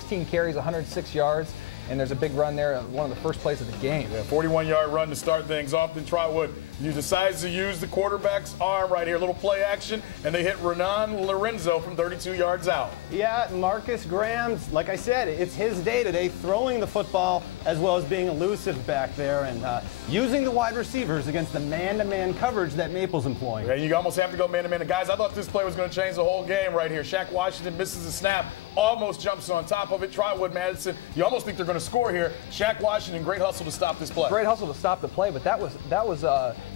16 carries, 106 yards, and there's a big run there, one of the first plays of the game. Yeah, 41-yard run to start things off. Then Trotwood decides to use the quarterback's arm right here, a little play action, and they hit Renan Lorenzo from 32 yards out. Yeah, Marcus Graham's, like I said, it's his day today, throwing the football as well as being elusive back there and using the wide receivers against the man-to-man coverage that Maple's employing. Yeah, you almost have to go man-to-man. Guys, I thought this play was going to change the whole game right here. Shaq Washington misses a snap, almost jumps on top of it. Trotwood Madison, you almost think they're going to score here. Shaq Washington, great hustle to stop this play. Great hustle to stop the play, but that was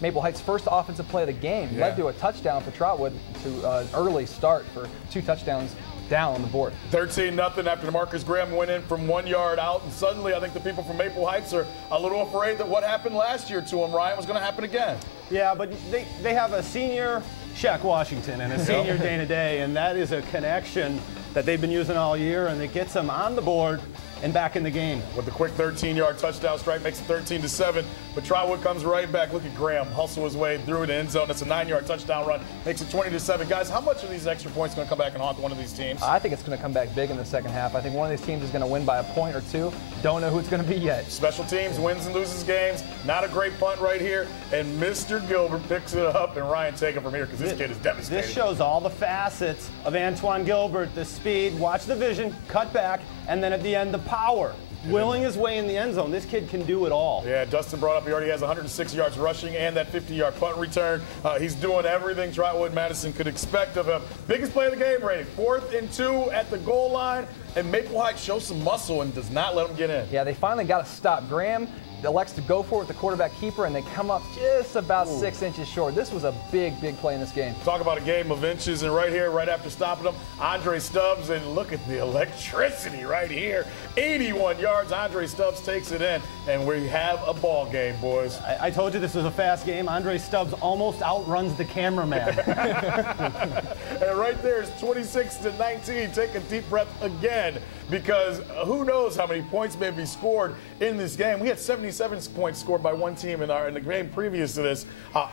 Maple Heights' first offensive play of the game. Yeah. Led to a touchdown for Trotwood to an early start for 2 touchdowns down on the board. 13-0 after Marcus Graham went in from 1 yard out, and suddenly I think the people from Maple Heights are a little afraid that what happened last year to them, Ryan, was going to happen again. Yeah, but they have a senior Shaq Washington and a senior Dana Day, and that is a connection that they've been using all year, and it gets them on the board and back in the game. With the quick 13-yard touchdown strike, makes it 13-7. But Trotwood comes right back. Look at Graham hustle his way through the end zone. That's a 9-yard touchdown run. Makes it 20-7. Guys, how much of these extra points going to come back and haunt one of these teams? I think it's going to come back big in the second half. I think one of these teams is going to win by a point or two. Don't know who it's going to be yet. Special teams wins and loses games. Not a great punt right here. And Mr. Gilbert picks it up, and Ryan take it from here because this kid is devastating. This shows all the facets of Antoine Gilbert, the speed, watch the vision, cut back, and then at the end, the power. Willing his way in the end zone. This kid can do it all. Yeah, Dustin brought up he already has 106 yards rushing and that 50-yard punt return. He's doing everything Trotwood Madison could expect of him. Biggest play of the game, Ray. 4th and 2 at the goal line, and Maple Heights shows some muscle and does not let him get in. Yeah, they finally got to stop. Graham elects to go for it with the quarterback keeper, and they come up just about 6 inches short. This was a big, big play in this game. Talk about a game of inches, and right here, right after stopping them, Andre Stubbs, and look at the electricity right here. 81 yards, Andre Stubbs takes it in, and we have a ball game, boys. I told you this was a fast game. Andre Stubbs almost outruns the cameraman. And right there is 26-19. Take a deep breath again, because who knows how many points may be scored in this game. We had 77 points scored by one team in the game previous to this.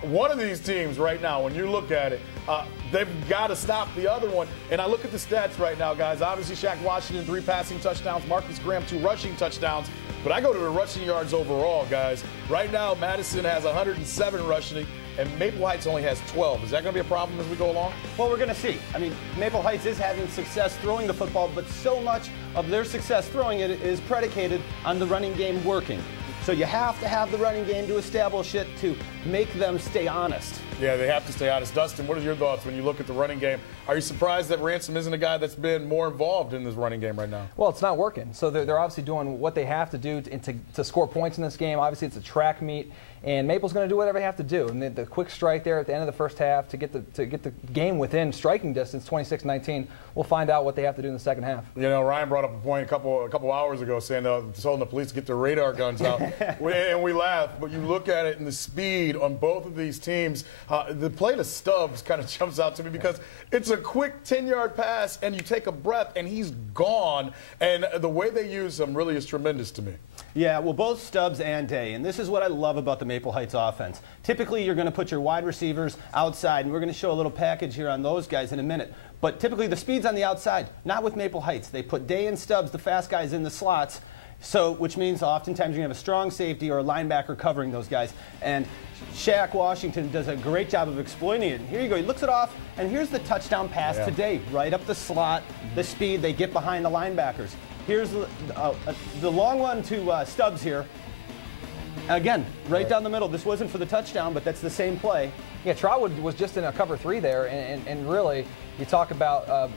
One of these teams right now, when you look at it, they've got to stop the other one. And I look at the stats right now, guys. Obviously, Shaq Washington, 3 passing touchdowns. Marcus Graham, 2 rushing touchdowns. But I go to the rushing yards overall, guys. Right now, Madison has 107 rushing, and Maple Heights only has 12. Is that going to be a problem as we go along? Well, we're going to see. I mean, Maple Heights is having success throwing the football, but so much of their success throwing it is predicated on the running game working. So you have to have the running game to establish it, to make them stay honest. Yeah, they have to stay honest. Dustin, what are your thoughts when you look at the running game? Are you surprised that Ransom isn't a guy that's been more involved in this running game right now? Well, it's not working. So they're obviously doing what they have to do to score points in this game. Obviously, it's a track meet, and Maple's going to do whatever they have to do. And the quick strike there at the end of the first half to get the game within striking distance, 26-19. We'll find out what they have to do in the second half. You know, Ryan brought up a point a couple hours ago saying telling the police to get their radar guns out, and we laugh. But you look at it and the speed on both of these teams. The play to Stubbs kind of jumps out to me because it's a quick 10-yard pass, and you take a breath, and he's gone. And the way they use him really is tremendous to me. Yeah, well, both Stubbs and Day, and this is what I love about the Maple Heights offense. Typically, you're going to put your wide receivers outside, and we're going to show a little package here on those guys in a minute. But typically, the speed's on the outside, not with Maple Heights. They put Day and Stubbs, the fast guys, in the slots, which means oftentimes you're going to have a strong safety or a linebacker covering those guys. And Shaq Washington does a great job of exploiting it. And here you go. He looks it off, and here's the touchdown pass to Day, right up the slot, the speed. They get behind the linebackers. Here's the long one to Stubbs here. Again, right down the middle. This wasn't for the touchdown, but that's the same play. Yeah, Trotwood was just in a cover 3 there, and really, you talk about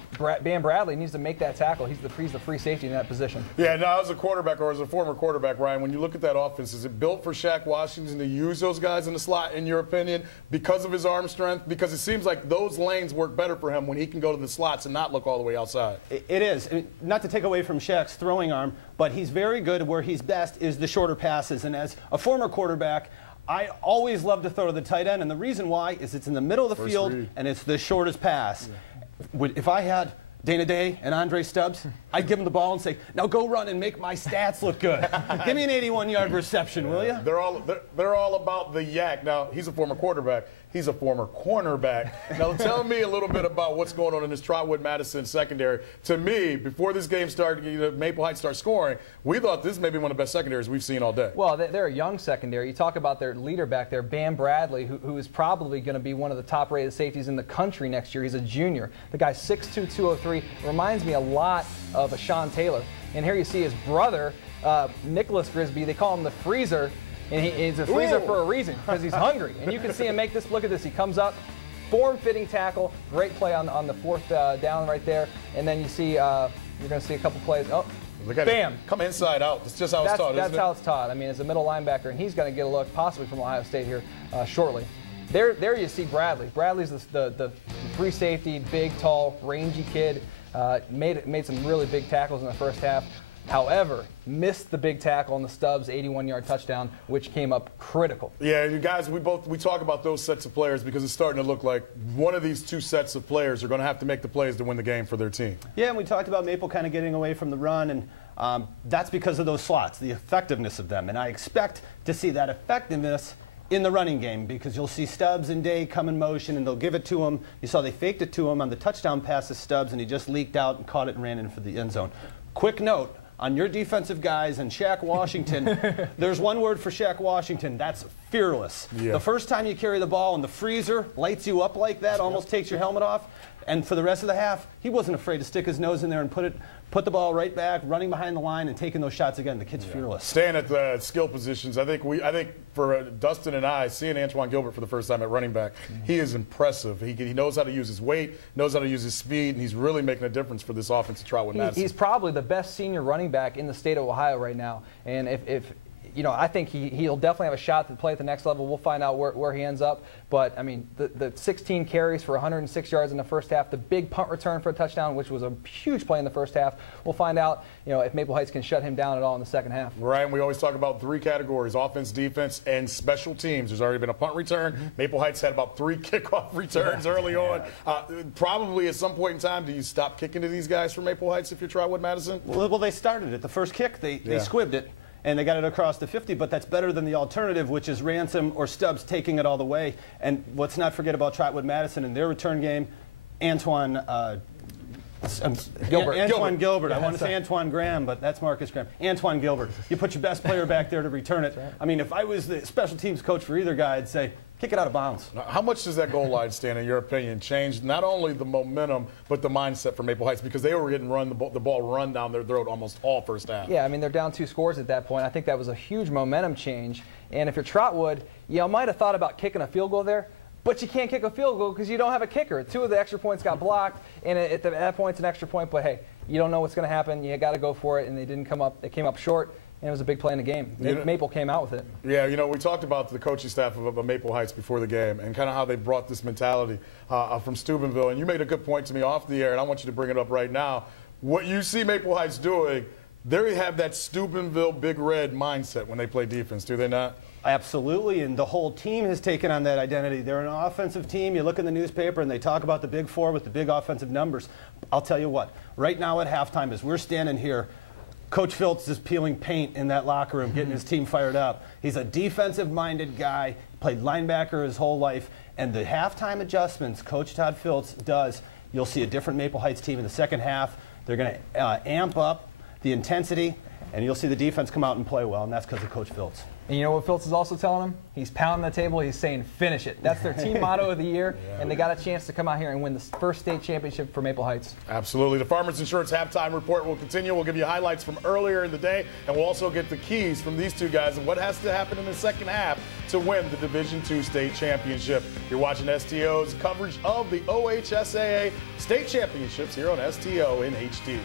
Bam Bradley needs to make that tackle. He's the free safety in that position. Yeah, now as a quarterback or as a former quarterback, Ryan, when you look at that offense, is it built for Shaq Washington to use those guys in the slot, in your opinion, because of his arm strength? Because it seems like those lanes work better for him when he can go to the slots and not look all the way outside. It is. I mean, not to take away from Shaq's throwing arm, but he's very good. Where he's best is the shorter passes. And as a former quarterback, I always love to throw to the tight end, and the reason why is it's in the middle of the field, and it's the shortest pass. Yeah. If I had Dana Day and Andre Stubbs, I'd give them the ball and say, now go run and make my stats look good. Give me an 81-yard reception, will you? They're all about the yak. Now, he's a former quarterback. He's a former cornerback. Now, tell me a little bit about what's going on in this Trotwood-Madison secondary. To me, before this game started, Maple Heights started scoring, we thought this may be one of the best secondaries we've seen all day. Well, they're a young secondary. You talk about their leader back there, Bam Bradley, who is probably going to be one of the top-rated safeties in the country next year. He's a junior. The guy's 6'2", 203. Reminds me a lot of Sean Taylor. And here you see his brother, Nicholas Grisby. They call him the Freezer. And he's a freezer for a reason, because he's hungry. And you can see him make this. Look at this. He comes up, form-fitting tackle. Great play on the fourth down right there. And then you see, you're going to see a couple plays. Oh, look at bam. It. Come inside out. That's just how it's taught, That's how it's taught. I mean, as a middle linebacker, and he's going to get a look possibly from Ohio State here shortly. There you see Bradley. Bradley's the free safety, big, tall, rangy kid. Made some really big tackles in the first half. However, missed the big tackle on the Stubbs 81-yard touchdown, which came up critical. Yeah, you guys, we talk about those sets of players because it's starting to look like one of these two sets of players are going to have to make the plays to win the game for their team. Yeah, and we talked about Maple kind of getting away from the run, and that's because of those slots, the effectiveness of them. And I expect to see that effectiveness in the running game, because you'll see Stubbs and Day come in motion and they'll give it to him. You saw they faked it to him on the touchdown pass to Stubbs, and he just leaked out and caught it and ran in for the end zone. Quick note on your defensive guys and Shaq Washington. There's one word for Shaq Washington. That's fearless. Yeah. The first time you carry the ball and the freezer lights you up like that, almost takes your helmet off, and for the rest of the half, he wasn't afraid to stick his nose in there and put the ball right back, running behind the line and taking those shots again. The kid's fearless. Staying at the skill positions, I think for Dustin and I, seeing Antoine Gilbert for the first time at running back, he is impressive. He knows how to use his weight, knows how to use his speed, and he's really making a difference for this offense at Trotwood-Madison. He's probably the best senior running back in the state of Ohio right now. And if I think he'll definitely have a shot to play at the next level. We'll find out where he ends up. But, I mean, the 16 carries for 106 yards in the first half, the big punt return for a touchdown, which was a huge play in the first half. We'll find out, if Maple Heights can shut him down at all in the second half. Right, and we always talk about three categories: offense, defense, and special teams. There's already been a punt return. Maple Heights had about 3 kickoff returns early on. Probably at some point in time, do you stop kicking to these guys for Maple Heights if you're Trotwood-Madison? Well, they started it. The first kick, they squibbed it. And they got it across the 50, but that's better than the alternative, which is Ransom or Stubbs taking it all the way. And let's not forget about Trotwood-Madison in their return game. Antoine Gilbert. I want to say Antoine Graham, but that's Marcus Graham. Antoine Gilbert. You put your best player back there to return it. Right. I mean, if I was the special teams coach for either guy, I'd say, kick it out of bounds. Now, how much does that goal line stand, in your opinion, change not only the momentum but the mindset for Maple Heights, because they were getting the ball run down their throat almost all first half? Yeah, I mean, they're down 2 scores at that point. I think that was a huge momentum change. And if you're Trotwood, you might have thought about kicking a field goal there, but you can't kick a field goal because you don't have a kicker. 2 of the extra points got blocked, and at that point it's an extra point. But hey, you don't know what's going to happen. You got to go for it, and they didn't come up. They came up short. And it was a big play in the game. Maple came out with it. Yeah, we talked about the coaching staff of Maple Heights before the game and kind of how they brought this mentality from Steubenville. And you made a good point to me off the air, and I want you to bring it up right now. What you see Maple Heights doing, they have that Steubenville Big Red mindset when they play defense, do they not? Absolutely, and the whole team has taken on that identity. They're an offensive team. You look in the newspaper and they talk about the Big Four with the big offensive numbers. I'll tell you what, right now at halftime, as we're standing here, Coach Phillips is peeling paint in that locker room, getting his team fired up. He's a defensive-minded guy, played linebacker his whole life, and the halftime adjustments Coach Todd Phillips does, you'll see a different Maple Heights team in the second half. They're going to amp up the intensity, and you'll see the defense come out and play well, and that's because of Coach Phillips. And you know what Phillips is also telling them? He's pounding the table. He's saying, finish it. That's their team motto of the year, and they got a chance to come out here and win the first state championship for Maple Heights. Absolutely. The Farmers Insurance Halftime Report will continue. We'll give you highlights from earlier in the day, and we'll also get the keys from these two guys and what has to happen in the second half to win the Division II state championship. You're watching STO's coverage of the OHSAA state championships here on STO in HD.